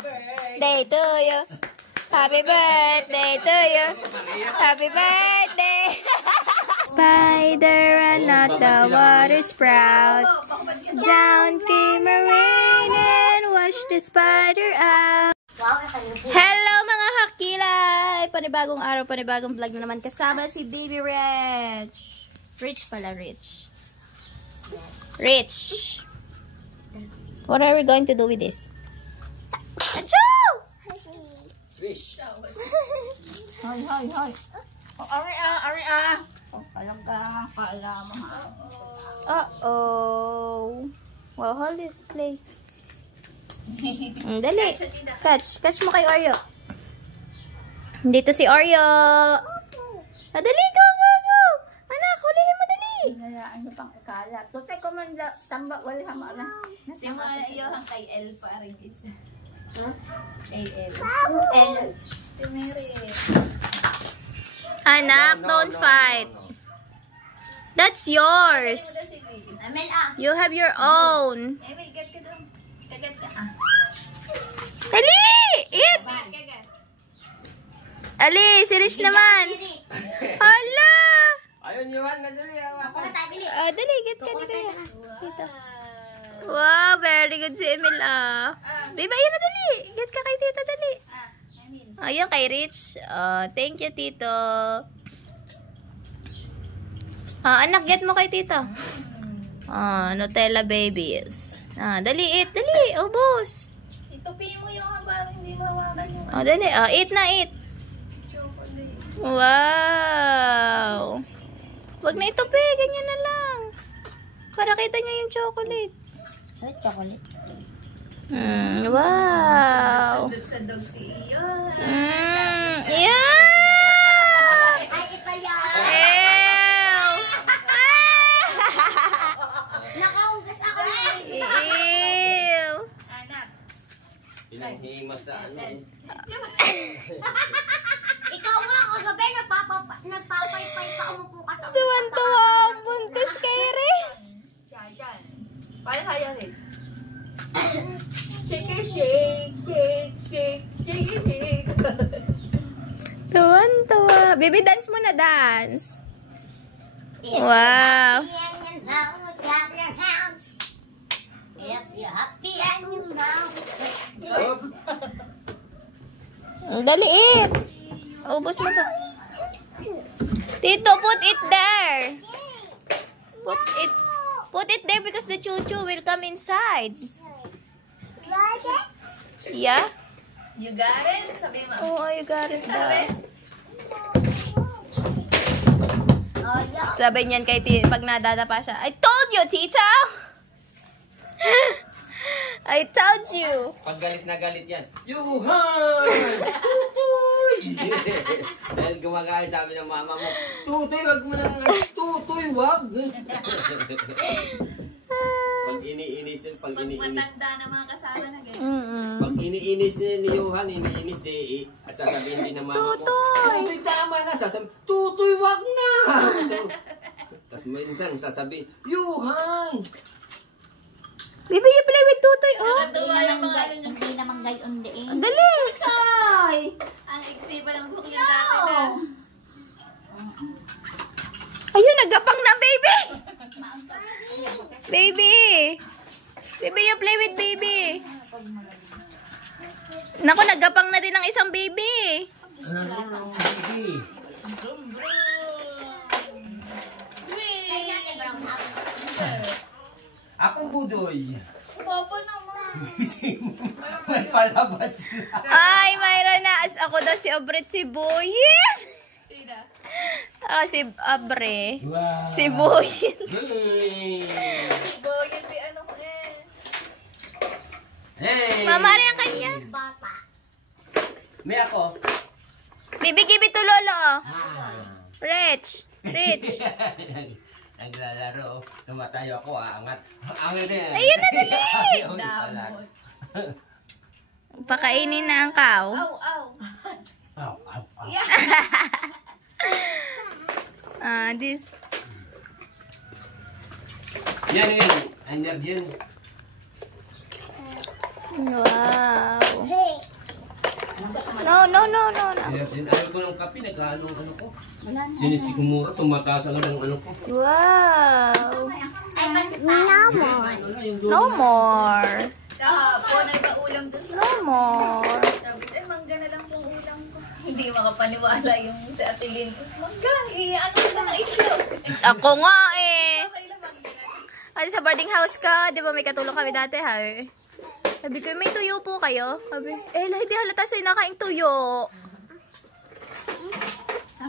birthday to you. Happy birthday to you. Happy birthday. Spider ran out the water sprout. Down came a rain and washed the spider out. Hello mga kakilay! Panibagong araw, panibagong vlog na naman. Kasama si Baby Rich. Rich pala, Rich. Rich. What are we going to do with this? Achoo! Rich. Hoy, hoy, hoy. Ari. Oh, talaga. Kala mo ha. Uh-oh. Well, hold this plate. Dali. Catch mo kay Oreo. Dito si Oreo. Dali, go. Anak, hulihin mo, dali. Ano pang ikala. Tutay ko man tamba, wala hamara. Yung mga iyohang kay El pa rin isa. Huh? Kay El. El. Si Mary. Anak, don't fight. That's yours. Amel ah. You have your own. Emil, gat ka doon. Kagat ka. Dali! Eat! Kagat. Ali, si Rich naman. Hala! Ayun yun, nadali. Ako na tayo bili. Oh, dali, get ka na kaya. Wow. Wow, very good si Emil ah. Biba, yun na dali. Get ka kay tita, dali. Emil. Ayun kay Rich. Thank you, tito. Anak, get mo kay tito. Nutella babies. Dali, eat. Dali, ubos. Itupi mo yung parang hindi mawakan yung Dali. Eat na, eat. chocolate. Wow. Wag na itupi. Ganyan na lang. Para kita niya yung chocolate. Ay, chocolate. Wow. Sundot sa dog si iyo. Yeah! Ay, ito yan. Ew! Nakahugas ako na. Ew! Anak. Pinanghimas sa ano eh. Ikaw nga, kagabi, nagpapaypay ka, umupo ka sa Tuwan-tuwa ang buntis kay Rich. Yan. Kaya rin. Shake. Tuwan-tuwa. Baby, dance mo na, dance. Wow. Clap your hands. If you're happy and you know. Dali, eat. Ubus mo to. Tito, put it there. Put it there because the choo-choo will come inside. Yeah? You got it? Sabi mo. Oh, you got it daw. Oh, yeah. Sabi niyan kay Tito, pag nadadapa siya, I told you, Tito! I told you. Pag galit na galit yan. Yuhan! Tutoy! Dahil gumagaya sabi ng mama mo, Tutoy, wag mo na. Tutoy, wag! Pag iniinis yun, Pag matanda na mga kasama na ganyan. Pag iniinis ni Johan, iniinis di sasabihin din ng mama mo, Tutoy, tama na. Sasabihin, Tutoy, wag na! Tapos minsan sasabihin, Johan! Baby, you play with Tutoy, oh. Natuwa yung mga ano niya. Hindi naman gayon din. Dali. Choy. Ang iksi pa lang buhok yung dati na. Ayun, nagapang na, baby. Baby. Baby, you play with baby. Naku, nagapang na din ang isang baby. Akong budoy. Papa naman. May palabas na. Ay, Mayra na. Ako daw si Obret, si Boy. Sina? Si Abre. Wow. Si Boy. Boyan di ano ko eh. Hey! Mama, rin ang kanya. Bata. May ako. Baby, give it to Lolo. Rich. Rich. Naglalaro. Tumatayo ako, aangat. Angin rin. Ayun na, dali. Damot. Pakainin na ang cow. Aw. Aw. This. Yan. Energy. Wow. Hey. No. Ayaw ko ng kape, nag-ano ang ano ko. Sinisikumura, tumataas ang ano ko. Wow. Ay, ba't pa? No more. Kahapon ay paulam doon sa... No more. Sabi, ay, mangga na lang pong ulam ko. Hindi makapaniwala yung si Ate Lynn. Mangga, ano na ng itlog. Ako nga eh. Okay lang, mangga. Kasi sa boarding house ka, di ba may katulong kami dati ha? Sabi ko, may tuyo po kayo? Sabi, hindi halata sa'yo nakaing tuyo.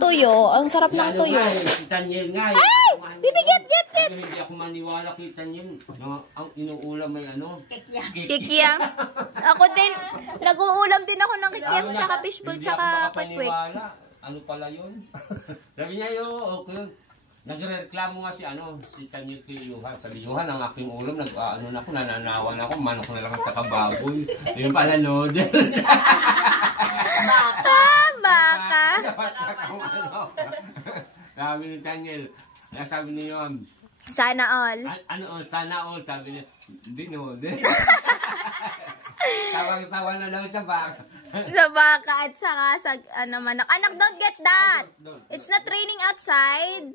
Tuyo, ang sarap ng tuyo. Si Tanyel nga. Ay! Bibi, get! Hindi ako maniwala kay Tanyel. Ang inuulam may ano. Kikiam. Ako din, nag-uulam din ako ng kikiam, tsaka fishball, Hindi ako tsaka patwik. makapaniwala. Ano pala yun? Sabi niya okay. Nagreklamo nga si Tanyel kay Johan. Sabi, Johan, ang aking ulam, nananawan ako, manok na lang sa kababoy. Yun pala noodles. Baka. Sabi ni Tanyel, sabi ni Johan, Sana all. sana all, sabi niya, hindi noodles. Sawang-sawa na daw siya baka. Sa baka at saka sa manok. Anak, don't get that. It's not raining outside.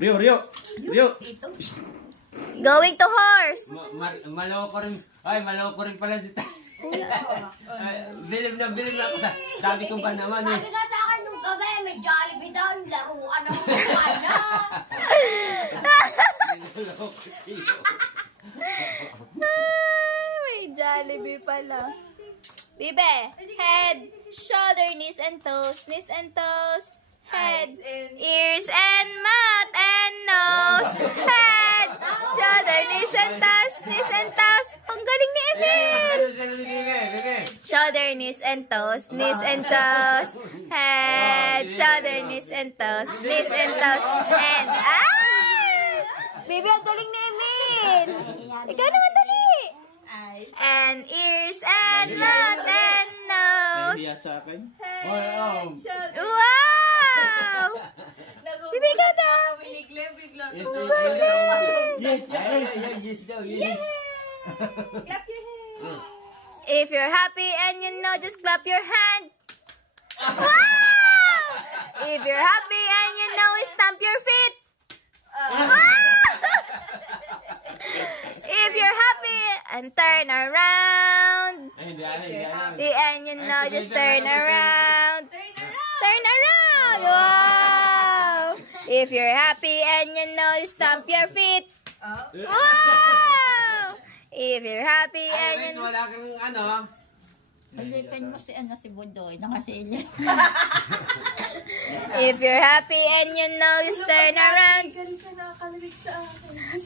Rio. Going to horse. Maloko rin pala si Bilib na ako sa sabi ko ba naman Sabi nga sa akin nung gabi, may Jollibee daw, laruan ng kumana. May Jollibee pala. Bibe, head, shoulder, knees and toes, head, ears and mouth and nose, head, shoulder, knees and toes. Ang galing ni Emil! Shoulder, knees and toes, head, shoulder, knees and toes, and Bibi, ang galing ni Emil! Ikaw naman dali! And ears and mouth and nose. sa akin. Wow! Bibi ka na! Bigla. Yes daw. Yes. Clap your hands. If you're happy and you know, just clap your hand. Wow! If you're happy and you know, stamp your feet. Wow! If you're happy and turn around. And you know, just turn around. Turn around. Wow! If you're happy and you know, stamp your feet. Wow! If you're happy and you know. Wala kang ano. Ulitin mo si Budoy, nakasilya. If you're happy and you know, just turn around.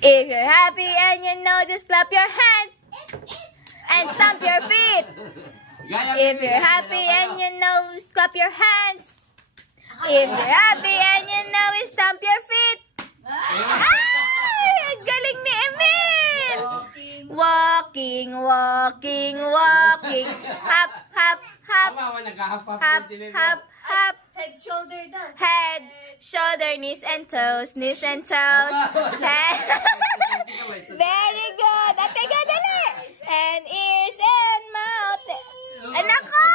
If you're happy and you know, just clap your hands and stamp your feet. If you're happy and you know, just clap your hands. If you're happy and you know, stamp your feet. Ay! Galing ni Emil! Walking. Hop. Hop. Head, shoulder down. Head, shoulder, knees and toes. Head. Very good. At teka, dali. And ears and mouth. Anak ko!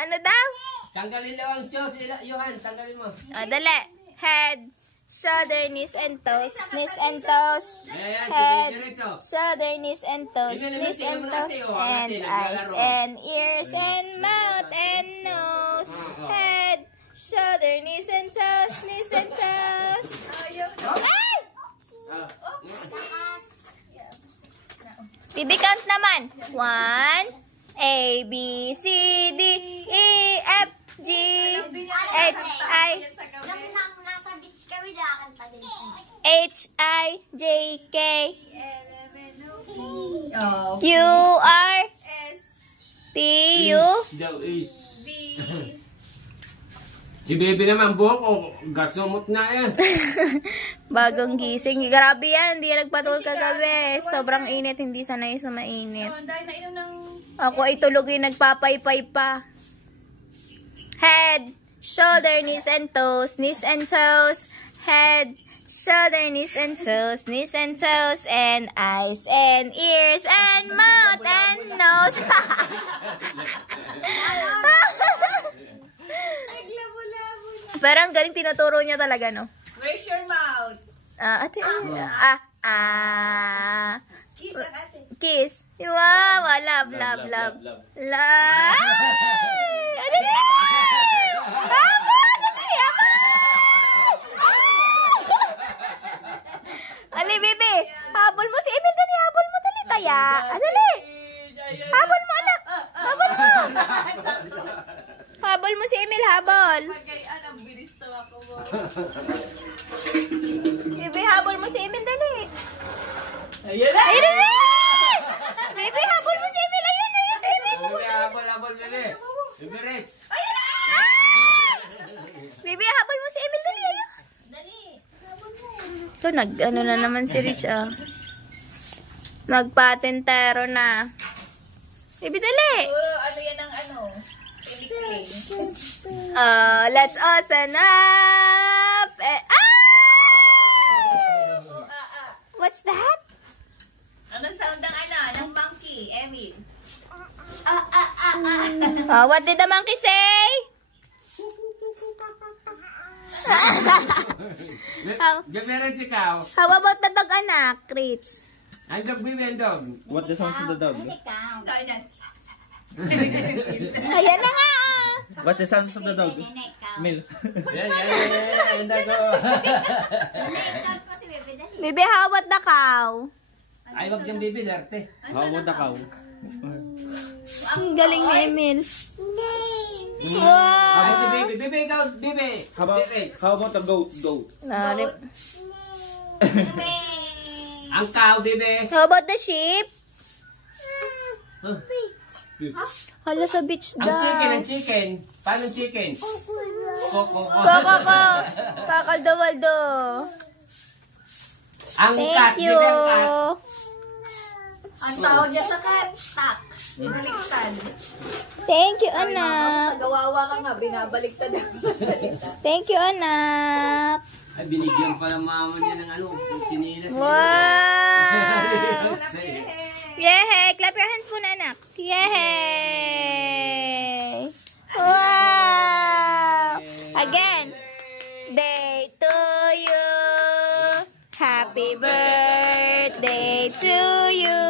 Ano daw? Tanggalin daw ang shoes, Johan. Tanggalin mo. Dali. Head, shoulder, knees and toes. Ayan, Head, diretso. shoulder, knees and toes. And eyes and ears and mouth and nose. Head, shoulder, knees and toes. Ay! Bibi count naman. 1, A, B, C, D, E, F, G, H, I, Nung nasa beach kami, nakakanta din. H, I, J, K, Q, R, T, U. Daw is. Si baby naman buhok o gasumot na yan. Bagong gising. Grabe yan. Hindi yan nagpatulog kagabi. Sobrang init. Hindi sanay sa mainit. Dahil nainom ng... Ako ay tulog yung nagpapaypay pa. Head, shoulder, knees and toes. Head, Shoulder, knees and toes, and eyes and ears and mouth and nose. Parang galing tinuturo niya talaga, no? Where's your mouth? Ate, Kiss ang ate. kiss. Wow, love. Love. Ano na? Ali, baby. Habol mo si Emil. Dali, habol mo. Dali, kaya. Dali. Habol mo, anak. Habol mo. Habol mo si Emil, habol. Pagkayaan, ang bilis tawa ko mo. Baby, habol mo si Emil, dali. Ayan na! Ayun na! Baby, habol mo si Emil. Ayun si Emil. Habol, dali. Baby Rex. Baby, habol mo si Emil, dali. Ayun. Dali! Ito, ano na naman si Rich, Magpatentero na. Baby, dali. Siguro, ano yan ang pilik-pilik. Let's open up. What's that? Ano sound ng monkey, Emil? What did the monkey say? Baby Rex, ikaw. How about the dog, anak, Rich? Ang dog, baby, ang dog. What the sounds of the dog? Saan yan? Ayan na nga. What the sounds of the dog? Mil. Yan, ang dog. Baby, how about the cow? Ay, wag yung baby, larte. How about the cow? Ang galing ni Emil. How Wow. about the baby? Baby, ikaw, baby. How about the goat? Ang cow, baby. How about the sheep? Huh? Hala sa beach Ang daw. chicken. Paano chicken? Koko. Kakaldo-waldo. Ang cat, Thank you. baby, ang cat. Ang tawag niya sa cat, tak. Baliktad. Thank you, anak. Nagawawa ka nga, binabaliktad ang salita. Thank you, anak. Ay, binigyan pa ng mama niya ng sinilas. Wow. Say. Yay! Clap your hands muna, anak. Yay! Wow! Again. Day to you. Happy birthday to you.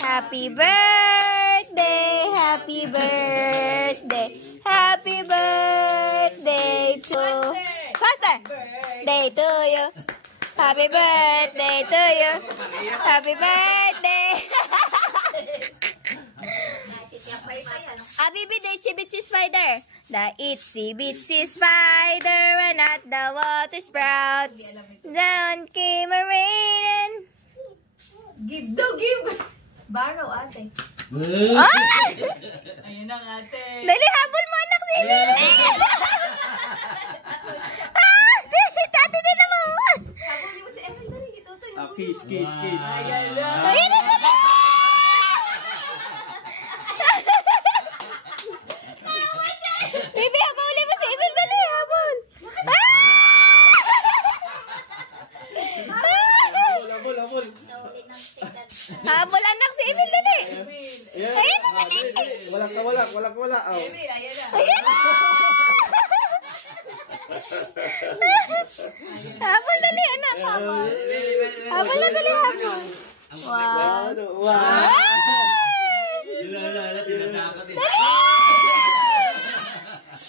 Happy birthday. Happy birthday. Happy birthday to... Faster! Day to you. Happy birthday to you. Happy birthday. Happy birthday, Itsy Bitsy Spider. The itsy bitsy spider ran at the water sprouts. Down came a rain and... Give daw, give! Barrow, ate. Ah! Ayun ang ate. Dali, habol mo, anak, si Emil. Tate din naman. Habulin mo si Emil, dali. Itutoy. Kiss. Ayan na. Ayun na, dali. Baby, habulin mo si Emil, dali, habol. Habol. Habol, anak, si Emil, dali. Ayun na, dali. Wala. Oh. Emil, ayan na. Ayun na. Habol, dali, anak, habol. Habol na, dali, habol. Wow. Wow.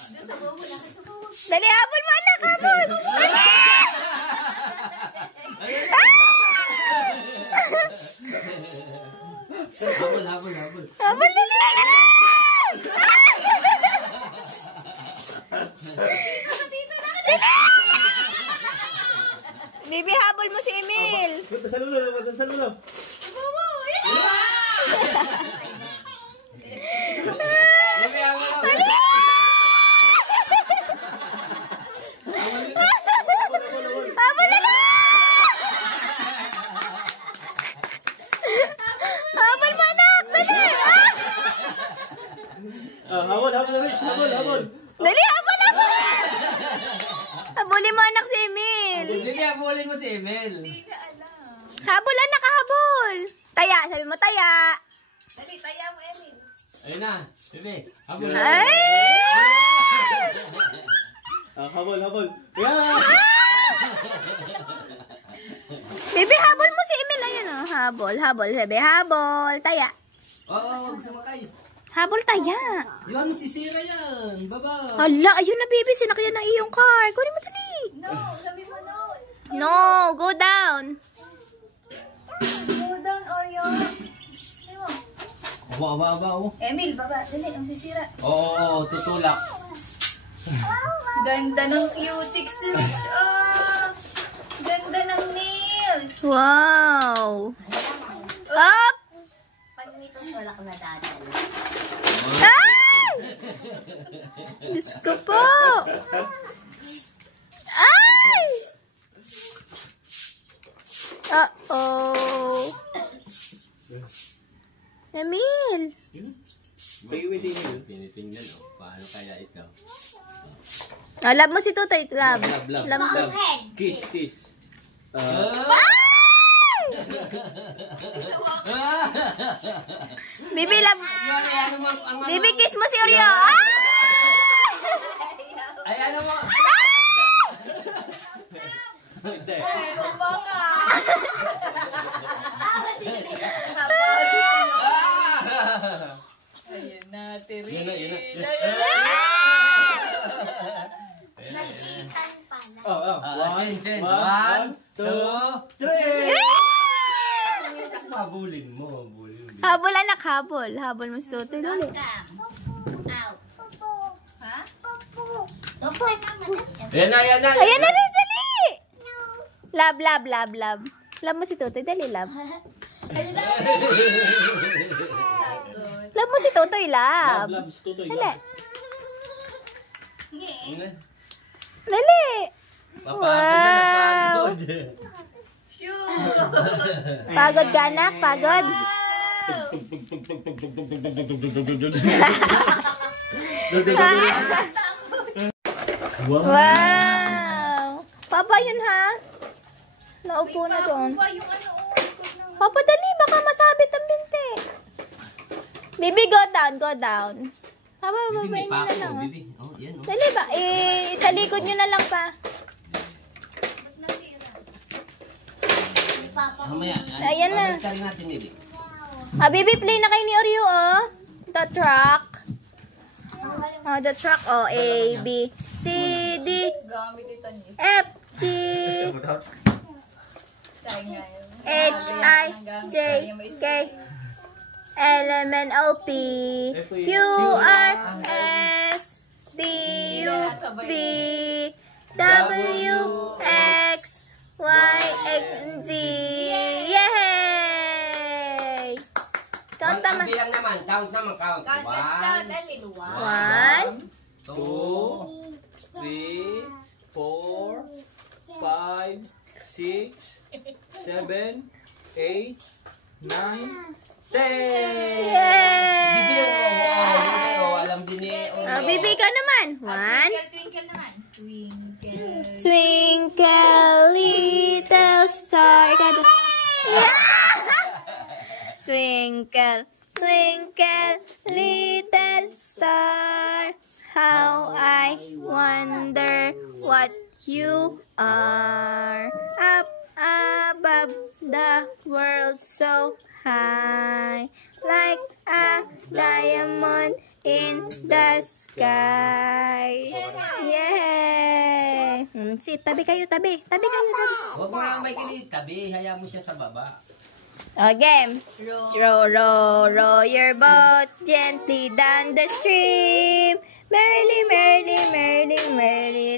Doon sa bubo, laki sa bubo. Dali, habol mo, anak, habol. Habol. Habol, dali. Bibi, habol mo si Emil. Punta sa lulo. Bubo, yan. Baby, habol. Habol, dali. Habol mo, anak, dali. Habol, Rich. Habol. Dali, habol. Habulin mo, anak, si Emil. Sabi mo, taya. Dali, taya mo, Emil. Ayun na. Bebe. Habol. Ay! Habol, habol. Yeah! Bebe, habol mo si Emil. Ayun o, habol, habol. Bebe, habol. Taya. Oo, huwag sumakay. Habol, taya. Iwan mo sisira yan. Baba. Hala, ayun na, baby. Sinakyan na iyong car. Kunin mo dali. No, sabi mo no. No, go down. Go down, Oreo. Aba, oh. Emil, baba. Dali, ang sisira. Oo, tutulak. Ganda ng cutics nila siya. Ganda ng nails. Wow. Up! Pag nito tulak na dadal. Ay! Diyos ko po. Ay! Uh-oh. Emil. Tinitingnan, oh. Paano kaya ikaw? Love mo si Tutoy. Love. Love. Love mo. Kiss, kiss. Bibi, love. Bibi, kiss mo si Oreo. Ay, ano mo? Ay, baba ka. Ayun na, Tiri. Yun na. Nagkitan pa na. Change. 1, 2, 3. Habulin mo. Habol, anak, habol. Habol mo si Tutoy. Dali. Ow. Ha? Opo naman. Yan na. Ayan na rin, dali. Love. Love mo si Tutoy. Dali, love. Love mo si Tutoy, love. Love, tutoy. Dali. Nge. Dali. Papagod. Shoot. Pagod ka, anak? Pagod? Wow. Papa, yun ha? Naupo na doon. Ba yung ano, ikot ng... Papa, dali. Baka masabit ang binti. Baby, go down. Papa, babayin nyo na lang. Oh. Bibi. Oh, yan. Oh. Dali ba? Talikod nyo na lang pa. Mamaya. Ayan na. Babalik ka rin natin, Bibi. Baby, play na kayo ni Oreo, oh. The truck. Oh, the truck. Oh, A, B, C, D, Gamit ito ni. F, G, Say nga yun. H, I, J, K, L, M, N, O, P, Q, R, S, T, U, V, W, X, Y, Z. Yay! Count naman. Bilang naman. Count. Count, let's count. Emil, 1, 2, 3, 4, 5, 6, 7, 8, 9, 10. Yay! Oh, alam din eh. Bibi ka naman. 1, Twinkle naman. Twinkle. twinkle little star. Twinkle, twinkle little star. How I wonder what you are. Up above the world so high, like a diamond in the sky. Yay! Tabi kayo. Huwag mo lang may kilit. Tabi, hayaan mo siya sa baba. Game. Row your boat gently down the stream. Merrily,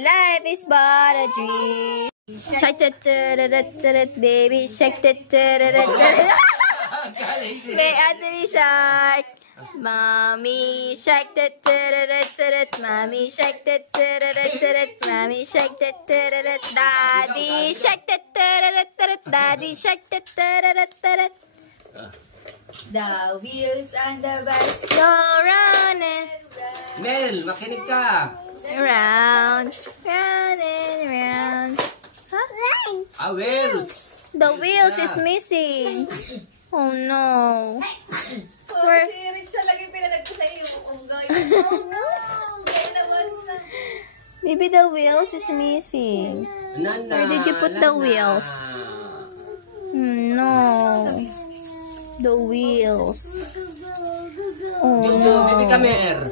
life is but a dream. Shake baby, shake May Anthony Shark. Mommy shark, mommy shark, mommy shark, daddy shark, daddy shark. The wheels on the bus Go round and Mel, makinig ka. round and round. Huh? Wheels. The wheels is missing. Oh no. Where? Si Rich talaga yung pinanag ko sa iyo. Unggay. Kaya naman sa... Maybe the wheels is missing. Where did you put the wheels? No. The wheels. Oh Baby, no. come here.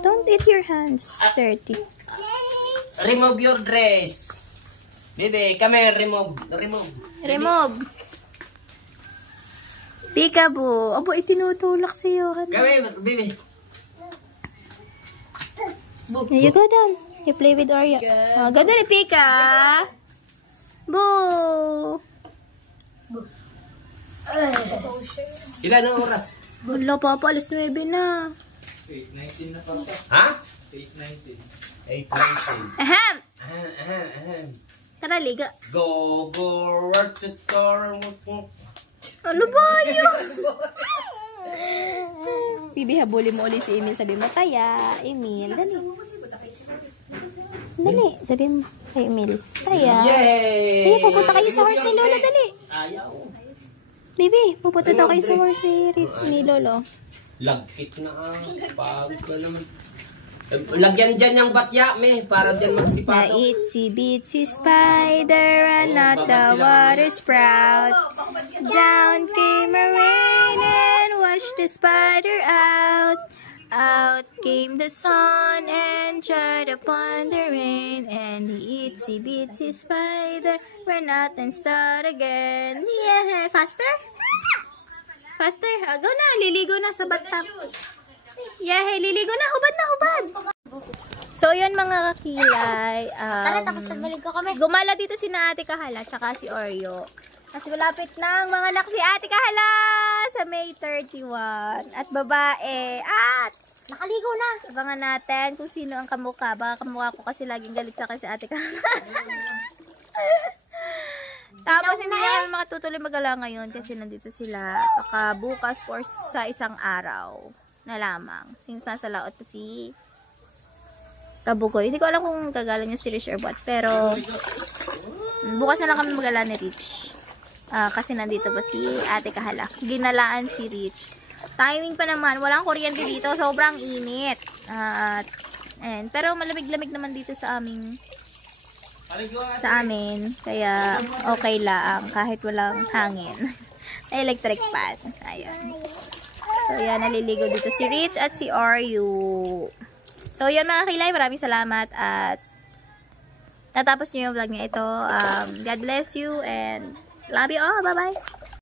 Don't eat your hands. It's dirty. Remove your dress. Baby, come here. Remove. Remove. Peekaboo. Abo, itinutulak sa'yo. Come here, baby. You go down. You play with Oreo. Oh, ganda ni Pika. Boo. Ilan ang oras? Wala pa, alas 9 na. 8:19 na pa. Ha? 8:19. 8:19. Ahem! Ahem. Tara, liga. Go, work to tour. Ano ba yun? Bibi, habulin mo ulit si Emil. Sabi mo, Taya. Emil, dali. Dali. Sabi mo kay Emil. Taya. Yay! Bibi, pupunta kayo sa horse ni Lolo. Dali. Ayaw. Bibi, pupunta daw kayo sa horse ni Lolo. Lagkit na pagos ba naman. Lagyan dyan yung batya, me, para dyan The magsipasok. itsy bitsy spider and not the water sprout. Down came a rain and washed the spider out. Out came the sun and dried upon the rain. And the itsy bitsy spider ran out and started again. Yeah, faster? Faster. Go na, liligo na sa bathtub. Yeah, liligo na. Hubad na, hubad. So, yun mga kakilay. Tara, tapos nagbalik ko kami. Gumala dito si na Ate Kahala tsaka si Oreo. Kasi malapit na mga anak si Ate Kahala sa May 31. At babae. At Nakaligo na. abangan natin kung sino ang kamukha. Baka kamukha ko kasi laging galit sa akin si Ate Kahala. Tapos hindi na kami makatutuloy magala ngayon kasi nandito sila. Baka bukas or sa isang araw na lamang. Since nasa laot pa si Kabugoy. Hindi ko alam kung gagala niya si Rich or what. Pero bukas na lang kami magala ni Rich. Kasi nandito pa si Ate Kahala. Ginalaan si Rich. Timing pa naman. Walang kuryente dito. Sobrang init. Pero malamig-lamig naman dito sa amin. Kaya okay lang. Kahit walang hangin. May electric fan. Ayan. So yan, naliligo dito si Rich at si Oreo. So yan mga kilay, maraming salamat at natapos nyo yung vlog niya ito. God bless you and love you all. Bye bye.